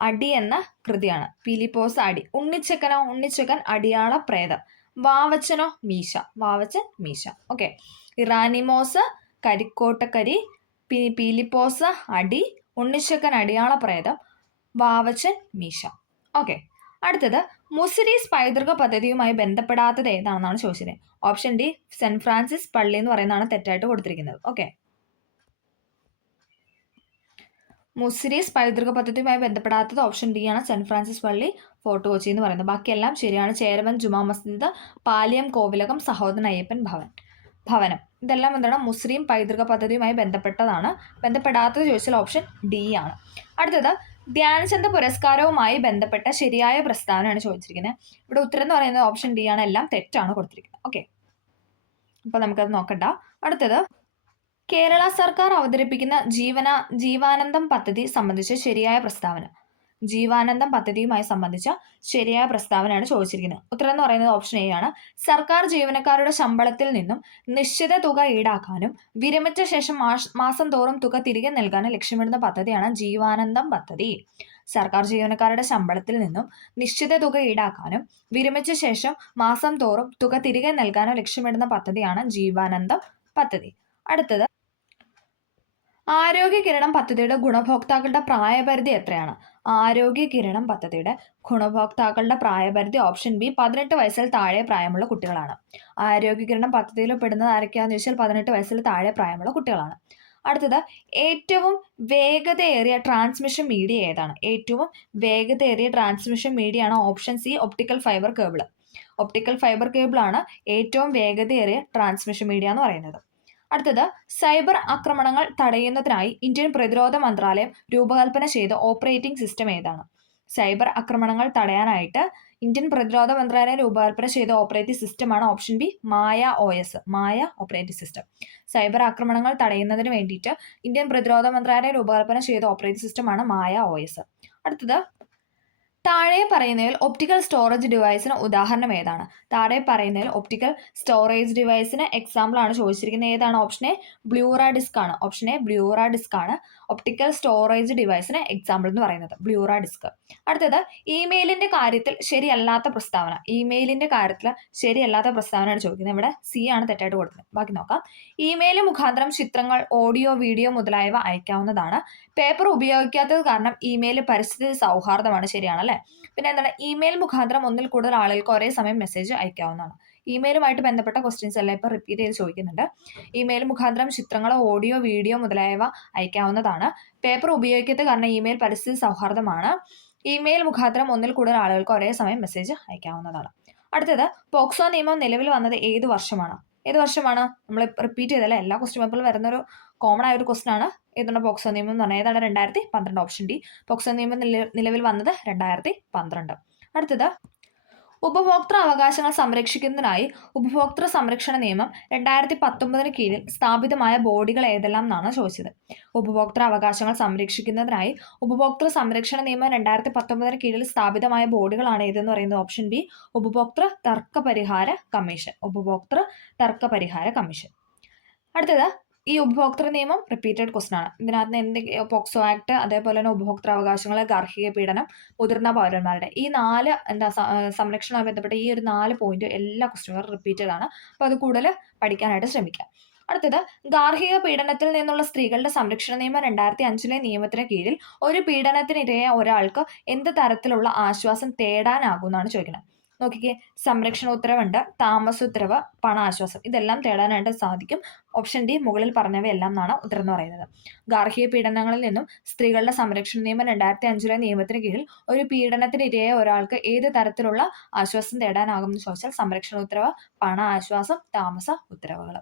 അടി എന്ന കൃതിയാണ്. പീലിപ്പോസ് അടി. ഉണ്ണിച്ചക്കനോ? ഉണ്ണിച്ചക്കൻ അടിയാള പ്രേതം. വാവച്ചനോ? മീശ. വാവച്ചൻ മീശ. ഓക്കെ. ഇറാനിമോസ്, കരിക്കോട്ടക്കരി, പീലിപ്പോസ് അടി, ഉണ്ണിച്ചക്കൻ അടിയാള പ്രേതം, വാവച്ചൻ മീശ. ഓക്കെ. അടുത്തത് മുസിരീസ് പൈതൃക പദ്ധതിയുമായി ബന്ധപ്പെടാത്തത് ഏതാണെന്നാണ് ചോദിച്ചത്. ഓപ്ഷൻ ഡി സെന്റ് ഫ്രാൻസിസ് പള്ളി എന്ന് പറയുന്നതാണ് തെറ്റായിട്ട് കൊടുത്തിരിക്കുന്നത്. ഓക്കെ. മുസിരീസ് പൈതൃക പദ്ധതിയുമായി ബന്ധപ്പെടാത്തത് ഓപ്ഷൻ ഡി ആണ്, സെന്റ് ഫ്രാൻസിസ് പള്ളി, ഫോർട്ട് കൊച്ചി എന്ന് പറയുന്നത്. ബാക്കിയെല്ലാം ശരിയാണ്. ചേരവൻ ജുമാ മസ്ജിദ്, പാലിയം കോവിലകം, സഹോദരൻ അയ്യപ്പൻ ഭവനം ഇതെല്ലാം എന്താണ്? മുസ്ലിം പൈതൃക പദ്ധതിയുമായി ബന്ധപ്പെട്ടതാണ്. ബന്ധപ്പെടാത്തത് ചോദിച്ചാൽ ഓപ്ഷൻ ഡി ആണ്. അടുത്തത് ധ്യാനചന്ദ് പുരസ്കാരവുമായി ബന്ധപ്പെട്ട ശരിയായ പ്രസ്താവനയാണ് ചോദിച്ചിരിക്കുന്നത്. ഇവിടെ ഉത്തരം എന്ന് പറയുന്നത് ഓപ്ഷൻ ഡി ആണ്. എല്ലാം തെറ്റാണ് കൊടുത്തിരിക്കുന്നത്. ഓക്കെ. അപ്പോൾ നമുക്കത് നോക്കണ്ട. അടുത്തത് കേരള സർക്കാർ അവതരിപ്പിക്കുന്ന ജീവാനന്ദം പദ്ധതി സംബന്ധിച്ച ശരിയായ പ്രസ്താവന. ജീവാനന്ദം പദ്ധതിയുമായി സംബന്ധിച്ച ശരിയായ പ്രസ്താവനയാണ് ചോദിച്ചിരിക്കുന്നത്. ഉത്തരം എന്ന് പറയുന്നത് ഓപ്ഷൻ എ ആണ്. സർക്കാർ ജീവനക്കാരുടെ ശമ്പളത്തിൽ നിന്നും നിശ്ചിത തുക ഈടാക്കാനും വിരമിച്ച ശേഷം മാസം തോറും തുക തിരികെ നൽകാനും ലക്ഷ്യമിടുന്ന പദ്ധതിയാണ് ജീവാനന്ദം പദ്ധതി. സർക്കാർ ജീവനക്കാരുടെ ശമ്പളത്തിൽ നിന്നും നിശ്ചിത തുക ഈടാക്കാനും വിരമിച്ച ശേഷം മാസം തോറും തുക തിരികെ നൽകാനും ലക്ഷ്യമിടുന്ന പദ്ധതിയാണ് ജീവാനന്ദം പദ്ധതി. അടുത്തത് ആരോഗ്യ കിരണം പദ്ധതിയുടെ ഗുണഭോക്താക്കളുടെ പ്രായപരിധി എത്രയാണ്? ആരോഗ്യ കിരണം പദ്ധതിയുടെ ഗുണഭോക്താക്കളുടെ പ്രായപരിധി ഓപ്ഷൻ ബി 18 വയസ്സിൽ താഴെ പ്രായമുള്ള കുട്ടികളാണ്. ആരോഗ്യ കിരണം പദ്ധതിയിൽ പെടുന്നത് ആരൊക്കെയാണെന്ന് ചോദിച്ചാൽ 18 വയസ്സിൽ താഴെ പ്രായമുള്ള കുട്ടികളാണ്. അടുത്തത് ഏറ്റവും വേഗതയേറിയ ട്രാൻസ്മിഷൻ മീഡിയ ഏതാണ്? ഏറ്റവും വേഗതയേറിയ ട്രാൻസ്മിഷൻ മീഡിയ ആണ് option C optical fibre cable. Optical fibre cable ആണ് ഏറ്റവും വേഗതയേറിയ ട്രാൻസ്മിഷൻ മീഡിയ എന്ന് പറയുന്നത്. അടുത്തത് സൈബർ ആക്രമണങ്ങൾ തടയുന്നതിനായി ഇന്ത്യൻ പ്രതിരോധ മന്ത്രാലയം രൂപകൽപ്പന ചെയ്ത ഓപ്പറേറ്റിംഗ് സിസ്റ്റം ഏതാണ്? സൈബർ ആക്രമണങ്ങൾ തടയാനായിട്ട് ഇന്ത്യൻ പ്രതിരോധ മന്ത്രാലയം രൂപകൽപ്പന ചെയ്ത ഓപ്പറേറ്റിംഗ് സിസ്റ്റമാണ് ഓപ്ഷൻ ബി മായ OS. മായ ഓപ്പറേറ്റിംഗ് സിസ്റ്റം. സൈബർ ആക്രമണങ്ങൾ തടയുന്നതിന് വേണ്ടിയിട്ട് ഇന്ത്യൻ പ്രതിരോധ മന്ത്രാലയം രൂപകൽപ്പന ചെയ്ത ഓപ്പറേറ്റിംഗ് സിസ്റ്റമാണ് മായ OS. അടുത്തത് താഴെ പറയുന്നതിൽ ഒപ്റ്റിക്കൽ സ്റ്റോറേജ് ഡിവൈസിന് ഉദാഹരണം ഏതാണ്? താഴെ പറയുന്നതിൽ ഒപ്റ്റിക്കൽ സ്റ്റോറേജ് ഡിവൈസിന് എക്സാമ്പിൾ ആണ് ചോദിച്ചിരിക്കുന്നത്. ഏതാണ്? ഓപ്ഷൻ എ ബ്ലൂറ ഡിസ്ക് ആണ്. ഓപ്ഷൻ എ ബ്ലൂറ ഡിസ്ക് ആണ് ഒപ്റ്റിക്കൽ സ്റ്റോറേജ് ഡിവൈസിന് എക്സാമ്പിൾ എന്ന് പറയുന്നത്. ബ്ലൂറ ഡിസ്ക്. അടുത്തത് ഇമെയിലിന്റെ കാര്യത്തിൽ ശരിയല്ലാത്ത പ്രസ്താവന. ഇമെയിലിന്റെ കാര്യത്തിൽ ശരിയല്ലാത്ത പ്രസ്താവനയാണ് ചോദിക്കുന്നത്. ഇവിടെ സി ആണ് തെറ്റായിട്ട് കൊടുക്കുന്നത്. ബാക്കി നോക്കാം. ഇമെയിൽ മുഖാന്തരം ചിത്രങ്ങൾ, ഓഡിയോ, വീഡിയോ മുതലായവ അയക്കാവുന്നതാണ്. പേപ്പർ ഉപയോഗിക്കാത്തത് കാരണം ഇമെയിൽ പരിസ്ഥിതി സൗഹാർദ്ദമാണ്. ശരിയാണല്ലേ? പിന്നെ എന്താണ്? ഇമെയിൽ മുഖാന്തരം ഒന്നിൽ കൂടുതൽ ആളുകൾക്ക് ഒരേ സമയം മെസ്സേജ് അയക്കാവുന്നതാണ്. ഇമെയിലുമായിട്ട് ബന്ധപ്പെട്ട ക്വസ്റ്റ്യൻസ് എല്ലാം ഇപ്പോൾ റിപ്പീറ്റ് ചെയ്ത് ചോദിക്കുന്നുണ്ട്. ഇമെയിൽ മുഖാന്തരം ചിത്രങ്ങളോ, ഓഡിയോ, വീഡിയോ മുതലായവ അയക്കാവുന്നതാണ്. പേപ്പർ ഉപയോഗിക്കാത്തത് കാരണം ഇമെയിൽ പരിസ്ഥിതി സൗഹാർദ്ദമാണ്. ഇമെയിൽ മുഖാന്തരം ഒന്നിൽ കൂടുതൽ ആളുകൾക്ക് ഒരേ സമയം മെസ്സേജ് അയക്കാവുന്നതാണ്. അടുത്തത് പോക്സോ നിയമം നിലവിൽ വന്നത് ഏത് വർഷമാണ്? ഏത് വർഷമാണ്? നമ്മൾ റിപ്പീറ്റ് ചെയ്തല്ലേ, എല്ലാ ക്വസ്റ്റ്യൻ പേപ്പറിൽ വരുന്നൊരു കോമൺ ആയ ഒരു ക്വസ്റ്റൻ ആണ്. ഏതാണ് പോക്സോ നിയമം എന്ന് പറഞ്ഞാൽ? ഏതാണ്? 2012. Option D. പോക്സോ നിയമം നിലവിൽ വന്നത് 2012. അടുത്തത് ഉപഭോക്തൃ അവകാശങ്ങൾ സംരക്ഷിക്കുന്നതിനായി ഉപഭോക്തൃ സംരക്ഷണ നിയമം 2019 കീഴിൽ സ്ഥാപിതമായ ബോഡികൾ ഏതെല്ലാം എന്നാണ് ചോദിച്ചത്. ഉപഭോക്തൃ അവകാശങ്ങൾ സംരക്ഷിക്കുന്നതിനായി ഉപഭോക്തൃ സംരക്ഷണ നിയമം 2019 കീഴിൽ സ്ഥാപിതമായ ബോഡികളാണ് ഏതെന്ന് പറയുന്നത് ഓപ്ഷൻ ബി ഉപഭോക്തൃ തർക്ക പരിഹാര കമ്മീഷൻ. ഉപഭോക്തൃ തർക്ക പരിഹാര കമ്മീഷൻ. അടുത്തത് ഈ ഉപഭോക്തൃ നിയമം റിപ്പീറ്റഡ് ക്വസ്റ്റൻ ആണ്. ഇതിനകത്ത് എന്തെങ്കിലും പോക്സോ ആക്ട്, അതേപോലെ തന്നെ ഉപഭോക്തൃ അവകാശങ്ങൾ, ഗാർഹിക പീഡനം, മുതിർന്ന പൗരന്മാരുടെ ഈ 4 സംരക്ഷണവുമായി ബന്ധപ്പെട്ട ഈ ഒരു 4 പോയിന്റ് എല്ലാ ക്വസ്റ്റ്യനുകളും റിപ്പീറ്റഡ് ആണ്. അപ്പോൾ അത് കൂടുതൽ പഠിക്കാനായിട്ട് ശ്രമിക്കാം. അടുത്തത് ഗാർഹിക പീഡനത്തിൽ നിന്നുള്ള സ്ത്രീകളുടെ സംരക്ഷണ നിയമം 2005 നിയമത്തിന് കീഴിൽ ഒരു പീഡനത്തിനിരയായ ഒരാൾക്ക് എന്ത് തരത്തിലുള്ള ആശ്വാസം തേടാനാകും എന്നാണ് ചോദിക്കുന്നത്. നോക്കിക്കേ, സംരക്ഷണ ഉത്തരവുണ്ട്, താമസ ഉത്തരവ്, പണ ആശ്വാസം, ഇതെല്ലാം തേടാനായിട്ട് സാധിക്കും. ഓപ്ഷൻ ഡി മുകളിൽ പറഞ്ഞവയെല്ലാം എന്നാണ് ഉത്തരം എന്ന് പറയുന്നത്. ഗാർഹിക പീഡനങ്ങളിൽ നിന്നും സ്ത്രീകളുടെ സംരക്ഷണ നിയമം 2005 നിയമത്തിന് കീഴിൽ ഒരു പീഡനത്തിനിരയായ ഒരാൾക്ക് ഏത് തരത്തിലുള്ള ആശ്വാസം തേടാനാകും എന്ന് ചോദിച്ചാൽ സംരക്ഷണ ഉത്തരവ്, പണ ആശ്വാസം, താമസ ഉത്തരവുകൾ.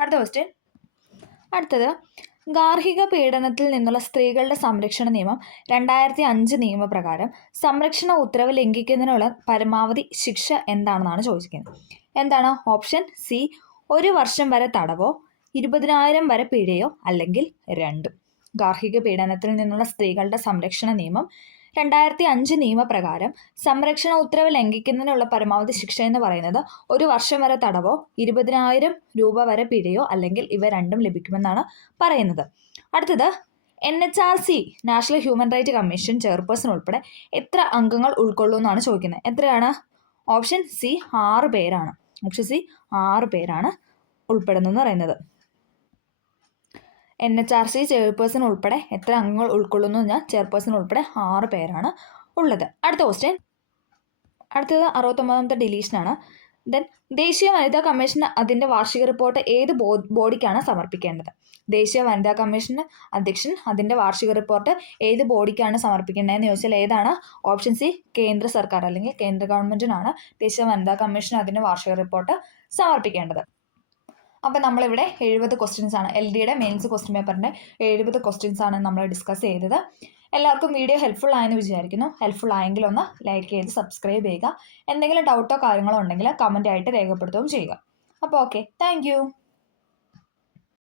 അടുത്ത ക്വസ്റ്റ്യൻ. അടുത്തത് ഗാർഹിക പീഡനത്തിൽ നിന്നുള്ള സ്ത്രീകളുടെ സംരക്ഷണ നിയമം 2005 നിയമപ്രകാരം സംരക്ഷണ ഉത്തരവ് ലംഘിക്കുന്നതിനുള്ള പരമാവധി ശിക്ഷ എന്താണെന്നാണ് ചോദിക്കുന്നത്. എന്താണ്? ഓപ്ഷൻ സി 1 വർഷം വരെ തടവോ 20,000 വരെ പിഴയോ അല്ലെങ്കിൽ രണ്ടും. ഗാർഹിക പീഡനത്തിൽ നിന്നുള്ള സ്ത്രീകളുടെ സംരക്ഷണ നിയമം 2005 നിയമപ്രകാരം സംരക്ഷണ ഉത്തരവ് ലംഘിക്കുന്നതിനുള്ള പരമാവധി ശിക്ഷ എന്ന് പറയുന്നത് 1 വർഷം വരെ തടവോ 20,000 രൂപ വരെ പിഴയോ അല്ലെങ്കിൽ ഇവ രണ്ടും ലഭിക്കുമെന്നാണ് പറയുന്നത്. അടുത്തത് NHRC national human right commission chairperson ഉൾപ്പെടെ എത്ര അംഗങ്ങൾ ഉൾക്കൊള്ളുമെന്നാണ് ചോദിക്കുന്നത്. എത്രയാണ്? ഓപ്ഷൻ സി 6 പേരാണ്. ഓപ്ഷൻ സി 6 പേരാണ് ഉൾപ്പെടുന്നതെന്ന് പറയുന്നത്. NHRC ചെയർപേഴ്സൺ ഉൾപ്പെടെ എത്ര അംഗങ്ങൾ ഉൾക്കൊള്ളുന്നു എന്ന് ചെയർപേഴ്സൺ ഉൾപ്പെടെ 6 പേരാണ് ഉള്ളത്. അടുത്ത ക്വസ്റ്റ്യൻ. അടുത്തത് 69ാമത്തെ ഡിലീഷനാണ്. ദെൻ ദേശീയ വനിതാ കമ്മീഷൻ അതിൻ്റെ വാർഷിക റിപ്പോർട്ട് ഏത് ബോഡിക്കാണ് സമർപ്പിക്കേണ്ടത്? ദേശീയ വനിതാ കമ്മീഷൻ അധ്യക്ഷൻ അതിൻ്റെ വാർഷിക റിപ്പോർട്ട് ഏത് ബോഡിക്കാണ് സമർപ്പിക്കേണ്ടതെന്ന് ചോദിച്ചാൽ ഏതാണ്? ഓപ്ഷൻ സി കേന്ദ്ര സർക്കാർ അല്ലെങ്കിൽ കേന്ദ്ര ഗവൺമെൻറ്റിനാണ് ദേശീയ വനിതാ കമ്മീഷൻ അതിൻ്റെ വാർഷിക റിപ്പോർട്ട് സമർപ്പിക്കേണ്ടത്. അപ്പോൾ നമ്മളിവിടെ 70 ക്വസ്റ്റ്യൻസ് ആണ് LDയുടെ മെയിൻസ് ക്വസ്റ്റ്യൻ പേപ്പറിൻ്റെ 70 ക്വസ്റ്റ്യൻസ് ആണ് നമ്മൾ ഡിസ്കസ് ചെയ്തത്. എല്ലാവർക്കും വീഡിയോ ഹെൽപ്ഫുൾ ആയെന്ന് വിചാരിക്കുന്നു. ഹെൽപ്ഫുൾ ആയെങ്കിൽ ഒന്ന് ലൈക്ക് ചെയ്ത് സബ്സ്ക്രൈബ് ചെയ്യുക. എന്തെങ്കിലും ഡൗട്ടോ കാര്യങ്ങളോ ഉണ്ടെങ്കിൽ കമൻ്റ് ആയിട്ട് രേഖപ്പെടുത്തുകയും ചെയ്യുക. അപ്പോൾ ഓക്കെ, താങ്ക്